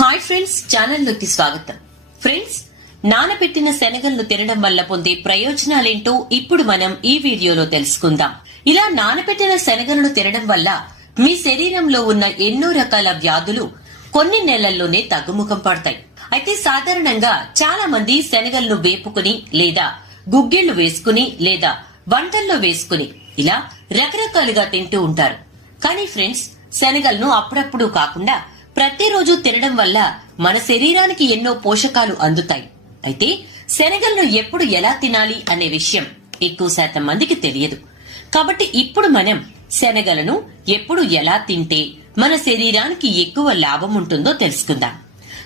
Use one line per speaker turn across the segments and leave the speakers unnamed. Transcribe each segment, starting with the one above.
Hi friends ఛానల్లోకి స్వాగతం. Friends నానబెట్టిన శనగలను తినడం వల్ల పొందే ప్రయోజనాలేంటో ఇప్పుడు మనం ఈ వీడియోలో తెలుసుకుందాం. ఇలా నానబెట్టిన శనగలను తినడం వల్ల మీ శరీరంలో ఉన్న ఎన్నో రకాల వ్యాధులు కొన్ని నెలల్లోనే తగ్గుముఖం పడతాయి. అయితే సాధారణంగా చాలా మంది శనగలను వేపుకుని లేదా గుగ్గిళ్ళు వేసుకుని లేదా వంటల్లో వేసుకుని ఇలా రకరకాలుగా తింటూ ఉంటారు. కానీ ఫ్రెండ్స్ శనగలను అప్పుడప్పుడు కాకుండా ప్రతిరోజు తినడం వల్ల మన శరీరానికి ఎన్నో పోషకాలు అందుతాయి. అయితే శనగలను ఎప్పుడు ఎలా తినాలి అనే విషయం ఎక్కువ శాతం మందికి తెలియదు. కాబట్టి ఇప్పుడు మనం శనగలను ఎప్పుడు ఎలా తింటే మన శరీరానికి ఎక్కువ లాభం ఉంటుందో తెలుసుకుందాం.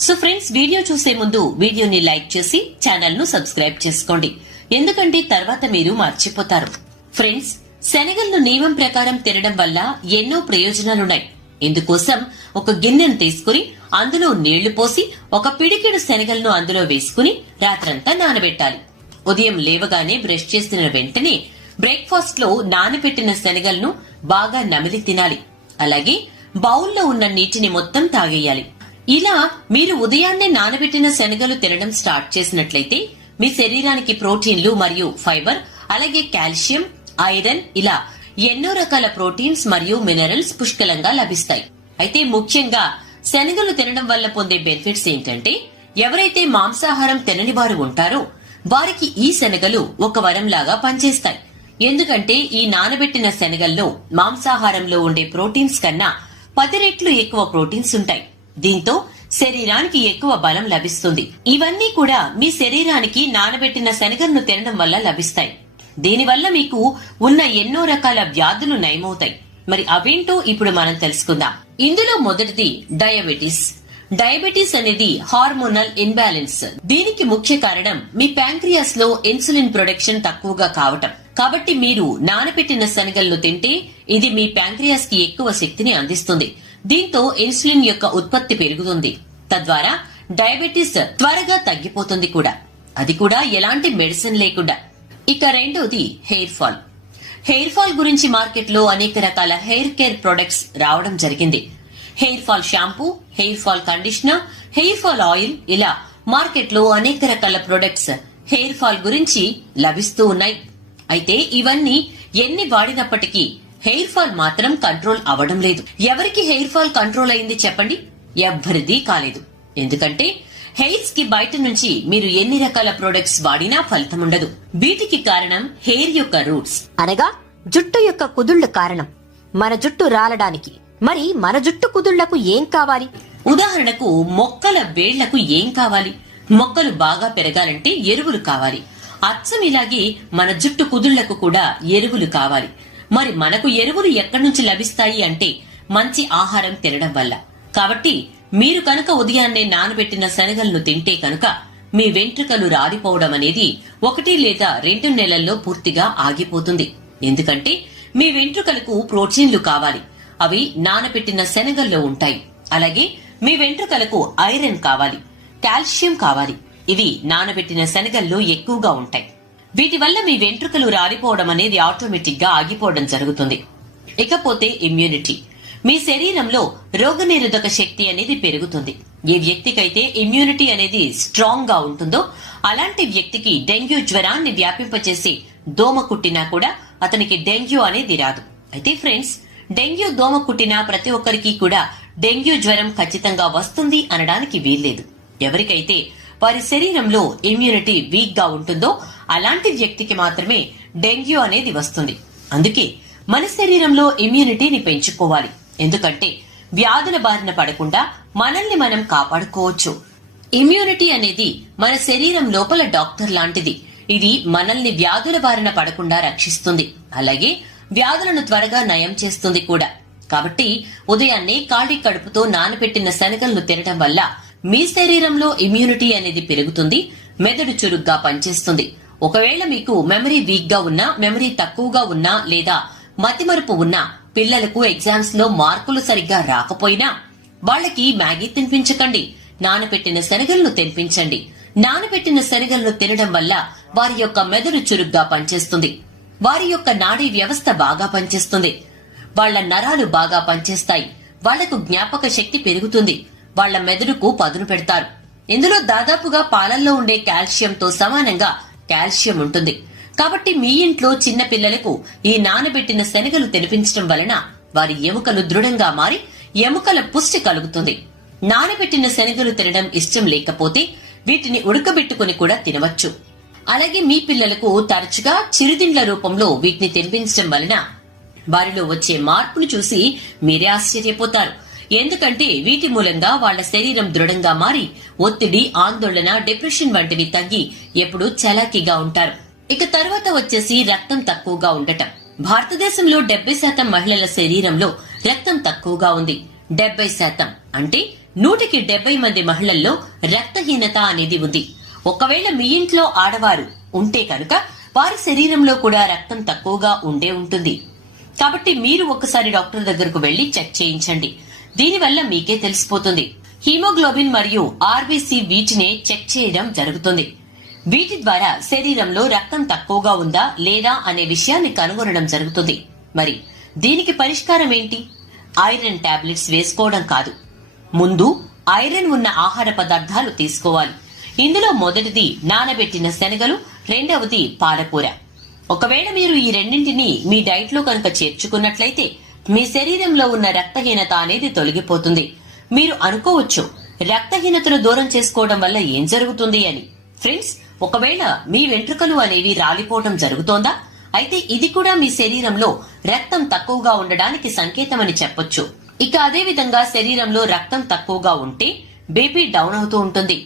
సో ఫ్రెండ్స్ వీడియో చూసే ముందు వీడియోని లైక్ చేసి ఛానల్ను సబ్స్క్రైబ్ చేసుకోండి. ఎందుకంటే తర్వాత మీరు మర్చిపోతారు. ఫ్రెండ్స్ శనగలను నియమం ప్రకారం తినడం వల్ల ఎన్నో ప్రయోజనాలున్నాయి. ఇందుకోసం ఒక గిన్నెను తీసుకుని అందులో నీళ్ళు పోసి ఒక పిడికెడు శనగలను అందులో వేసుకుని రాత్రంతా నానబెట్టాలి. ఉదయం లేవగానే బ్రష్ చేసిన వెంటనే బ్రేక్ఫాస్ట్లో నానబెట్టిన శనగలను బాగా నమిలి తినాలి. అలాగే బౌల్లో ఉన్న నీటిని మొత్తం తాగేయాలి. ఇలా మీరు ఉదయాన్నే నానబెట్టిన శనగలు తినడం స్టార్ట్ చేసినట్లయితే మీ శరీరానికి ప్రోటీన్లు మరియు ఫైబర్ అలాగే కాల్షియం ఐరన్ ఇలా ఎన్నో రకాల ప్రోటీన్స్ మరియు మినరల్స్ పుష్కలంగా లభిస్తాయి. అయితే ముఖ్యంగా శనగలు తినడం వల్ల పొందే బెనిఫిట్స్ ఏంటంటే ఎవరైతే మాంసాహారం తినని వారు ఉంటారో వారికి ఈ శనగలు ఒక వరంలాగా పనిచేస్తాయి. ఎందుకంటే ఈ నానబెట్టిన శనగల్లో మాంసాహారంలో ఉండే ప్రోటీన్స్ కన్నా పది రెట్లు ఎక్కువ ప్రోటీన్స్ ఉంటాయి. దీంతో శరీరానికి ఎక్కువ బలం లభిస్తుంది. ఇవన్నీ కూడా మీ శరీరానికి నానబెట్టిన శనగలను తినడం వల్ల లభిస్తాయి. దీనివల్ల మీకు ఉన్న ఎన్నో రకాల వ్యాధులు నయమవుతాయి. మరి అవేంటో ఇప్పుడు మనం తెలుసుకుందాం. ఇందులో మొదటిది డయాబెటీస్. డయాబెటీస్ అనేది హార్మోనల్ ఇన్బ్యాలెన్స్. దీనికి ముఖ్య కారణం మీ ప్యాంక్రియాస్లో ఇన్సులిన్ ప్రొడక్షన్ తక్కువగా కావటం. కాబట్టి మీరు నానబెట్టిన శనగలను తింటే ఇది మీ ప్యాంక్రియాస్కి ఎక్కువ శక్తిని అందిస్తుంది. దీంతో ఇన్సులిన్ యొక్క ఉత్పత్తి పెరుగుతుంది. తద్వారా డయాబెటీస్ త్వరగా తగ్గిపోతుంది కూడా. అది కూడా ఎలాంటి మెడిసిన్ లేకుండా. ఇక రెండోది హెయిర్ ఫాల్. హెయిర్ ఫాల్ గురించి మార్కెట్లో అనేక రకాల హెయిర్ కేర్ ప్రొడక్ట్స్ రావడం జరిగింది. Hair fall shampoo hair fall conditioner hair fall oil ఇలా మార్కెట్లో అనేక రకాల ప్రొడక్ట్స్ హెయిర్ ఫాల్ గురించి లభిస్తూ ఉన్నాయి. అయితే ఇవన్నీ ఎన్ని వాడినప్పటికీ హెయిర్ ఫాల్ మాత్రం కంట్రోల్ అవడం లేదు. ఎవరికి హెయిర్ ఫాల్ కంట్రోల్ అయింది చెప్పండి? ఎవ్వరిది కాలేదు. ఎందుకంటే హెయిర్స్కి బయట నుంచి మీరు ఎన్ని రకాల ప్రొడక్ట్స్ వాడినా ఫలితం ఉండదు. వీటికి కారణం హెయిర్ యొక్క రూట్స్.
అనగా జుట్టు యొక్క కుదుళ్ళు కారణం. మన జుట్టు రాలడానికి. మరి మన జుట్టు కుదుళ్ళకు ఏం కావాలి?
ఉదాహరణకు మొక్కల వేళ్ళకు ఏం కావాలి? మొక్కలు బాగా పెరగాలంటే ఎరువులు కావాలి. అచ్చం ఇలాగే మన జుట్టు కుదుళ్ళకు కూడా ఎరువులు కావాలి. మరి మనకు ఎరువులు ఎక్కడి నుంచి లభిస్తాయి అంటే మంచి ఆహారం తినడం వల్ల. కాబట్టి మీరు కనుక ఉదయాన్నే నానబెట్టిన శనగలను తింటే కనుక మీ వెంట్రుకలు రాలిపోవడం అనేది ఒకటి లేదా రెండు నెలల్లో పూర్తిగా ఆగిపోతుంది. ఎందుకంటే మీ వెంట్రుకలకు ప్రోటీన్లు కావాలి. అవి నానబెట్టిన శనగల్లో ఉంటాయి. అలాగే మీ వెంట్రుకలకు ఐరన్ కావాలి. కాల్షియం కావాలి. ఇవి నానబెట్టిన శనగల్లో ఎక్కువగా ఉంటాయి. వీటి వల్ల మీ వెంట్రుకలు రాలిపోవడం అనేది ఆటోమేటిక్గా ఆగిపోవడం జరుగుతుంది. ఇకపోతే ఇమ్యూనిటీ మీ శరీరంలో రోగనిరోధక శక్తి అనేది పెరుగుతుంది. ఏ వ్యక్తికైతే ఇమ్యూనిటీ అనేది స్ట్రాంగ్గా ఉంటుందో అలాంటి వ్యక్తికి డెంగ్యూ జ్వరాన్ని వ్యాపింపచేసి దోమ కుట్టినా కూడా అతనికి డెంగ్యూ అనేది రాదు. అయితే ఫ్రెండ్స్ డెంగ్యూ దోమ కుట్టిన ప్రతి ఒక్కరికి కూడా డెంగ్యూ జ్వరం ఖచ్చితంగా వస్తుంది అనడానికి వీల్లేదు. ఎవరికైతే వారి శరీరంలో ఇమ్యూనిటీ వీక్గా ఉంటుందో అలాంటి వ్యక్తికి మాత్రమే డెంగ్యూ అనేది వస్తుంది. అందుకే మన శరీరంలో ఇమ్యూనిటీని పెంచుకోవాలి. ఎందుకంటే వ్యాధుల బారిన పడకుండా మనల్ని మనం కాపాడుకోవచ్చు. ఇమ్యూనిటీ అనేది మన శరీరం లోపల డాక్టర్ లాంటిది. ఇది మనల్ని వ్యాధుల బారిన పడకుండా రక్షిస్తుంది. అలాగే వ్యాధులను త్వరగా నయం చేస్తుంది కూడా. కాబట్టి ఉదయాన్నే ఖాళీ కడుపుతో నానబెట్టిన శనగలను తినడం వల్ల మీ శరీరంలో ఇమ్యూనిటీ అనేది పెరుగుతుంది మెదడు చురుగ్గా పనిచేస్తుంది. ఒకవేళ మీకు మెమరీ వీక్గా ఉన్నా మెమరీ తక్కువగా ఉన్నా లేదా మతిమరుపు ఉన్నా పిల్లలకు ఎగ్జామ్స్లో మార్కులు సరిగ్గా రాకపోయినా వాళ్ళకి మ్యాగీ తినిపించకండి. నానబెట్టిన శనగలను తినిపించండి. నానబెట్టిన శనగలను తినడం వల్ల వారి యొక్క మెదడు చురుగ్గా పనిచేస్తుంది. వారి యొక్క నాడీ వ్యవస్థ బాగా పనిచేస్తుంది. వాళ్ళ నరాలు బాగా పనిచేస్తాయి. వాళ్ళకు జ్ఞాపక శక్తి పెరుగుతుంది. వాళ్ళ మెదడుకు పదును పెడతారు. ఇందులో దాదాపుగా పాలల్లో ఉండే కాల్షియంతో సమానంగా కాల్షియం ఉంటుంది. కాబట్టి మీ ఇంట్లో చిన్న పిల్లలకు ఈ నానబెట్టిన శనగలు తినిపించడం వలన వారి ఎముకలు దృఢంగా మారి ఎముకల పుష్టి కలుగుతుంది. నానబెట్టిన శనగలు తినడం ఇష్టం లేకపోతే వీటిని ఉడకబెట్టుకుని కూడా తినవచ్చు. అలాగే మీ పిల్లలకు తరచుగా చిరుతిండ్ల రూపంలో వీటిని తినిపించడం వలన వారిలో వచ్చే మార్పును చూసి మీరే ఆశ్చర్యపోతారు. ఎందుకంటే వీటి మూలంగా వాళ్ళ శరీరం దృఢంగా మారి ఒత్తిడి ఆందోళన డిప్రెషన్ వంటివి తగ్గి ఎప్పుడూ చలాకీగా ఉంటారు. ఇక తర్వాత వచ్చేసి రక్తం తక్కువగా ఉండటం. భారతదేశంలో డెబ్బై శాతం మహిళల శరీరంలో రక్తం తక్కువగా ఉంది. డెబ్బై శాతం అంటే నూటికి డెబ్బై మంది మహిళల్లో రక్తహీనత అనేది ఉంది. ఒకవేళ మీ ఇంట్లో ఆడవారు ఉంటే కనుక వారి శరీరంలో కూడా రక్తం తక్కువగా ఉండే ఉంటుంది. కాబట్టి మీరు ఒకసారి డాక్టర్ దగ్గరకు వెళ్ళి చెక్ చేయించండి. దీనివల్ల మీకే తెలిసిపోతుంది. హీమోగ్లోబిన్ మరియు ఆర్బీసీ వీటినే చెక్ చేయడం జరుగుతుంది. వీటి ద్వారా శరీరంలో రక్తం తక్కువగా ఉందా లేదా అనే విషయాన్ని కనుగొనడం జరుగుతుంది. మరి దీనికి పరిష్కారం ఏంటి? ఐరన్ టాబ్లెట్స్ వేసుకోవడం కాదు. ముందు ఐరన్ ఉన్న ఆహార పదార్థాలు తీసుకోవాలి. ఇందులో మొదటిది నానబెట్టిన శనగలు రెండవది పాలకూర. ఒకవేళ మీరు ఈ రెండింటిని మీ డైట్లో కనుక చేర్చుకున్నట్లయితే మీ శరీరంలో ఉన్న రక్తహీనత అనేది తొలగిపోతుంది. మీరు అనుకోవచ్చు రక్తహీనతను దూరం చేసుకోవడం వల్ల ఏం జరుగుతుంది అని. ఫ్రెండ్స్ ఒకవేళ మీ వెంట్రుకలు అనేవి రాలిపోవడం జరుగుతోందా? అయితే ఇది కూడా మీ శరీరంలో రక్తం తక్కువగా ఉండడానికి సంకేతమని చెప్పొచ్చు. ఇక అదే విధంగా శరీరంలో రక్తం తక్కువగా ఉంటే బేబీ డౌన్ అవుతూ ఉంటుంది.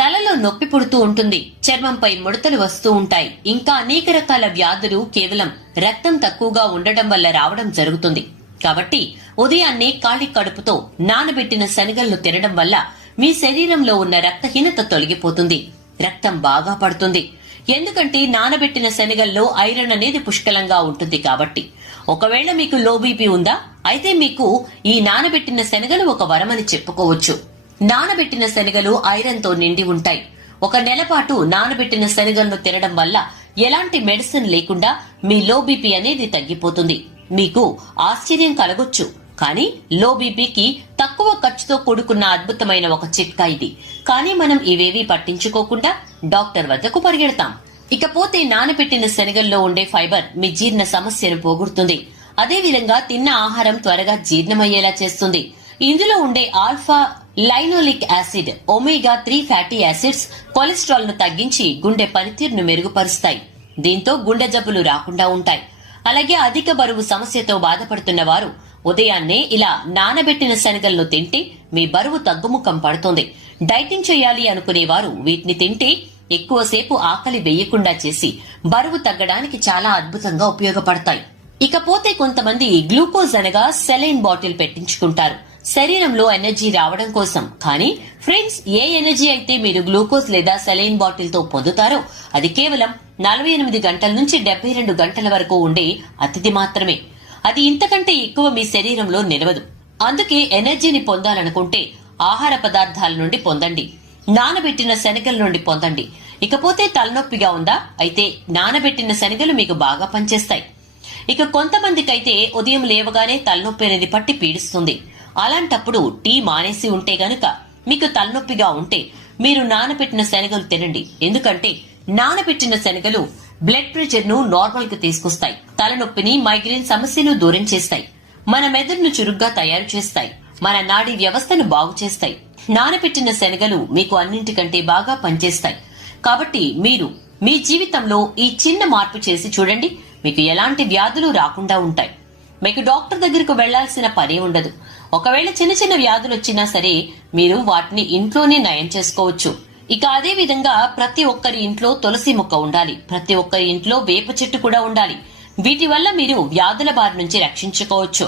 తలలో నొప్పి పుడుతూ ఉంటుంది. చర్మంపై ముడతలు వస్తూ ఉంటాయి. ఇంకా అనేక రకాల వ్యాధులు కేవలం రక్తం తక్కువగా ఉండటం వల్ల రావడం జరుగుతుంది. కాబట్టి ఉదయాన్నే ఖాళీ కడుపుతో నానబెట్టిన శనగలను తినడం వల్ల మీ శరీరంలో ఉన్న రక్తహీనత తొలగిపోతుంది. రక్తం బాగా పడుతుంది. ఎందుకంటే నానబెట్టిన శనగల్లో ఐరన్ అనేది పుష్కలంగా ఉంటుంది కాబట్టి. ఒకవేళ మీకు లో బీపీ ఉందా? అయితే మీకు ఈ నానబెట్టిన శనగలు ఒక వరమని చెప్పుకోవచ్చు. నానబెట్టిన శనగలు ఐరన్తో నిండి ఉంటాయి. ఒక నెల పాటు నానబెట్టిన శనగలను తినడం వల్ల ఎలాంటి మెడిసిన్ లేకుండా మీ లో బీపీ అనేది తగ్గిపోతుంది. మీకు ఆశ్చర్యం కలగొచ్చు. కానీ లో బీపీకి తక్కువ ఖర్చుతో కూడుకున్న అద్భుతమైన ఒక చిట్కా ఇది. కానీ మనం ఇవేవి పట్టించుకోకుండా డాక్టర్ వద్దకు పరిగెడతాం. ఇకపోతే నానబెట్టిన శనగల్లో ఉండే ఫైబర్ మీ జీర్ణ సమస్యను పోగొడుతుంది. అదేవిధంగా తిన్న ఆహారం త్వరగా జీర్ణమయ్యేలా చేస్తుంది. ఇందులో ఉండే alpha linoleic acid omega three fatty acids కొలెస్ట్రాల్ను తగ్గించి గుండె పనితీరును మెరుగుపరుస్తాయి. దీంతో గుండె జబ్బులు రాకుండా ఉంటాయి. అలాగే అధిక బరువు సమస్యతో బాధపడుతున్న వారు ఉదయాన్నే ఇలా నానబెట్టిన శనగలను తింటే మీ బరువు తగ్గుముఖం పడుతుంది. డైటింగ్ చేయాలి అనుకునేవారు వీటిని తింటే ఎక్కువసేపు ఆకలి వేయకుండా చేసి బరువు తగ్గడానికి చాలా అద్భుతంగా ఉపయోగపడతాయి. ఇకపోతే కొంతమంది గ్లూకోజ్ అనగా సెలైన్ బాటిల్ పెట్టించుకుంటారు. శరీరంలో ఎనర్జీ రావడం కోసం. కానీ ఫ్రెండ్స్ ఏ ఎనర్జీ అయితే మీరు గ్లూకోజ్ లేదా సెలైన్ బాటిల్తో పొందుతారో అది కేవలం నలభై ఎనిమిది గంటల నుంచి డెబ్బై రెండు గంటల వరకు ఉండే అతిథి మాత్రమే. అది ఇంతకంటే ఎక్కువ మీ శరీరంలో నిలవదు. అందుకే ఎనర్జీని పొందాలనుకుంటే ఆహార పదార్థాల నుండి పొందండి. నానబెట్టిన శనగల నుండి పొందండి. ఇకపోతే తలనొప్పిగా ఉందా? అయితే నానబెట్టిన శనగలు మీకు బాగా పనిచేస్తాయి. ఇక కొంతమందికైతే ఉదయం లేవగానే తలనొప్పి అనేది పట్టి పీడిస్తుంది. అలాంటప్పుడు టీ మానేసి ఉంటే గనుక మీకు తలనొప్పిగా ఉంటే మీరు నానబెట్టిన శనగలు తినండి. ఎందుకంటే నానబెట్టిన శనగలు బ్లడ్ ప్రెషర్ను నార్మల్కు తీసుకొస్తాయి. తలనొప్పిని మైగ్రేన్ సమస్యను దూరం చేస్తాయి. మన మెదడును చురుగ్గా తయారు చేస్తాయి. మన నాడీ వ్యవస్థను బాగు చేస్తాయి. నానబెట్టిన శనగలు మీకు అన్నింటికంటే బాగా పనిచేస్తాయి. కాబట్టి మీరు మీ జీవితంలో ఈ చిన్న మార్పు చేసి చూడండి. మీకు ఎలాంటి వ్యాధులు రాకుండా ఉంటాయి. మీకు డాక్టర్ దగ్గరకు వెళ్ళాల్సిన పనే ఉండదు. ఒకవేళ చిన్న చిన్న వ్యాధులు వచ్చినా సరే మీరు వాటిని ఇంట్లోనే నయం చేసుకోవచ్చు. ఇక అదే విధంగా ప్రతి ఒక్కరి ఇంట్లో తులసి మొక్క ఉండాలి. ప్రతి ఒక్కరి ఇంట్లో వేప చెట్టు కూడా ఉండాలి. వీటి వల్ల మీరు వ్యాధుల బారి నుంచి రక్షించుకోవచ్చు.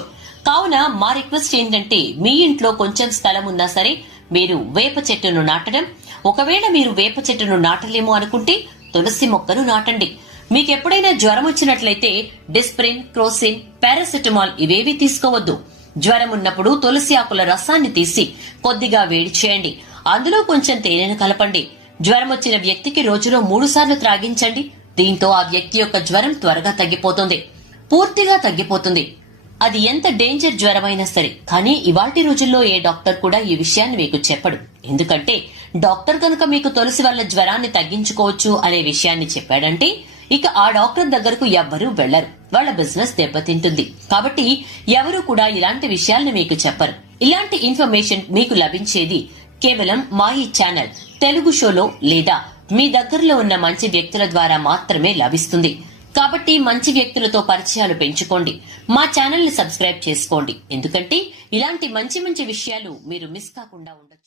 కావున మా రిక్వెస్ట్ ఏంటంటే మీ ఇంట్లో కొంచెం స్థలం ఉన్నా సరే మీరు వేప చెట్టును నాటడం. ఒకవేళ మీరు వేప చెట్టును నాటలేము అనుకుంటే తులసి మొక్కను నాటండి. మీకు ఎప్పుడైనా జ్వరం వచ్చినట్లయితే డిస్ప్రిన్ క్రోసిన్ పారాసెటమాల్ ఇవేవి తీసుకోవద్దు. జ్వరం ఉన్నప్పుడు తులసి ఆకుల రసాన్ని తీసి కొద్దిగా వేడి చేయండి. అందులో కొంచెం తేనెను కలపండి. జ్వరం వచ్చిన వ్యక్తికి రోజులో మూడు సార్లు త్రాగించండి. దీంతో ఆ వ్యక్తి యొక్క జ్వరం త్వరగా తగ్గిపోతుంది. పూర్తిగా తగ్గిపోతుంది. అది ఎంత డేంజర్ జ్వరమైనా సరే కానీ ఇవాటి రోజుల్లో ఏ డాక్టర్ కూడా ఈ విషయాన్ని మీకు చెప్పడు. ఎందుకంటే డాక్టర్ కనుక మీకు తులసి వల్ల జ్వరాన్ని తగ్గించుకోవచ్చు అనే విషయాన్ని చెప్పాడంటే ఇక ఆ డాక్టర్ దగ్గరకు ఎవ్వరూ వెళ్ళరు వాళ్ళ బిజినెస్ దెబ్బతింటుంది. కాబట్టి ఎవరు కూడా ఇలాంటి విషయాల్ని మీకు చెప్పరు. ఇలాంటి ఇన్ఫర్మేషన్ మీకు లభించేది కేవలం మా ఈ ఛానల్ తెలుగు షోలో లేదా మీ దగ్గరలో ఉన్న మంచి వ్యక్తుల ద్వారా మాత్రమే లభిస్తుంది. కాబట్టి మంచి వ్యక్తులతో పరిచయాలు పెంచుకోండి. మా ఛానల్ని సబ్స్క్రైబ్ చేసుకోండి. ఎందుకంటే ఇలాంటి మంచి మంచి విషయాలు మీరు మిస్ కాకుండా ఉండొచ్చు.